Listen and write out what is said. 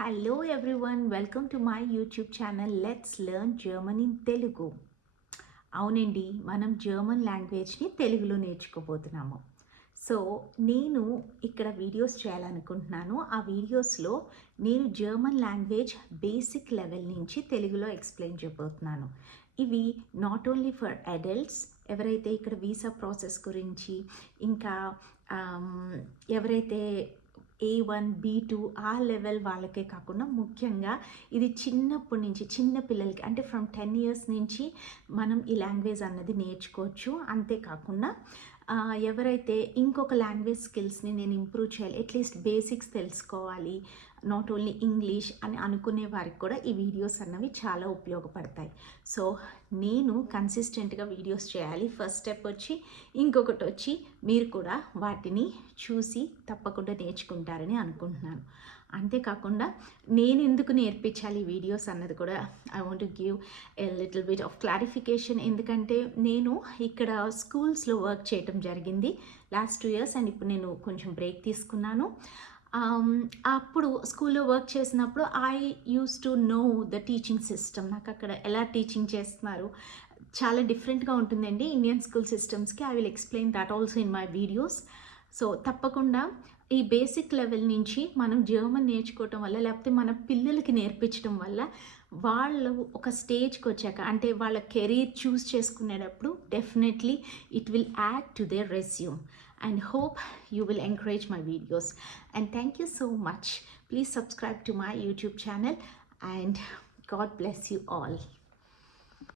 Hello everyone, welcome to my YouTube channel. Let's learn German in Telugu. అవునండి, మనం German లాంగ్వేజ్ని తెలుగులో నేర్చుకోబోతున్నాము. So నేను ఇక్కడ వీడియోస్ చేయాలనుకుంటున్నాను. ఆ వీడియోస్లో నేను జర్మన్ లాంగ్వేజ్ బేసిక్ లెవెల్ నుంచి తెలుగులో ఎక్స్ప్లెయిన్ చేయబోతున్నాను. ఇవి నాట్ ఓన్లీ ఫర్ అడల్ట్స్, ఎవరైతే ఇక్కడ వీసా ప్రాసెస్ గురించి, ఇంకా ఎవరైతే A1 B2 ఆ లెవెల్ వాళ్ళకే కాకుండా ముఖ్యంగా ఇది చిన్నప్పటి నుంచి చిన్న పిల్లలకి అంటే ఫ్రమ్ 10 years నుంచి మనం ఈ లాంగ్వేజ్ అన్నది నేర్చుకోవచ్చు. అంతేకాకుండా ఎవరైతే ఇంకొక లాంగ్వేజ్ స్కిల్స్ని నేను ఇంప్రూవ్ చేయాలి, అట్లీస్ట్ బేసిక్స్ తెలుసుకోవాలి, నాట్ ఓన్లీ ఇంగ్లీష్ అని అనుకునే వారికి కూడా ఈ వీడియోస్ అన్నవి చాలా ఉపయోగపడతాయి. సో నేను కన్సిస్టెంట్గా వీడియోస్ చేయాలి. ఫస్ట్ స్టెప్ వచ్చి, ఇంకొకటి వచ్చి మీరు కూడా వాటిని చూసి తప్పకుండా నేర్చుకుంటారని అనుకుంటున్నాను. అంతేకాకుండా నేను ఎందుకు నేర్పించాలి ఈ వీడియోస్ అన్నది కూడా I want to give a little bit of clarification. ఎందుకంటే నేను ఇక్కడ స్కూల్స్లో వర్క్ చేయటం జరిగింది లాస్ట్ 2 years, అండ్ ఇప్పుడు నేను కొంచెం బ్రేక్ తీసుకున్నాను. అప్పుడు స్కూల్లో వర్క్ చేసినప్పుడు I use to know the teaching system. నాకు అక్కడ ఎలా టీచింగ్ చేస్తున్నారు చాలా డిఫరెంట్గా ఉంటుందండి ఇండియన్ స్కూల్ సిస్టమ్స్కి. I will explain that also in my videos. So తప్పకుండా ఈ బేసిక్ లెవెల్ నుంచి మనం జర్మన్ నేర్చుకోవటం వల్ల, లేకపోతే మన పిల్లలకి నేర్పించడం వల్ల వాళ్ళు ఒక స్టేజ్కి వచ్చాక అంటే వాళ్ళ కెరీర్ చూస్ చేసుకునేటప్పుడు definitely it will add to their resume. And hope you will encourage my videos, and thank you so much. Please subscribe to my YouTube channel, and God bless you all.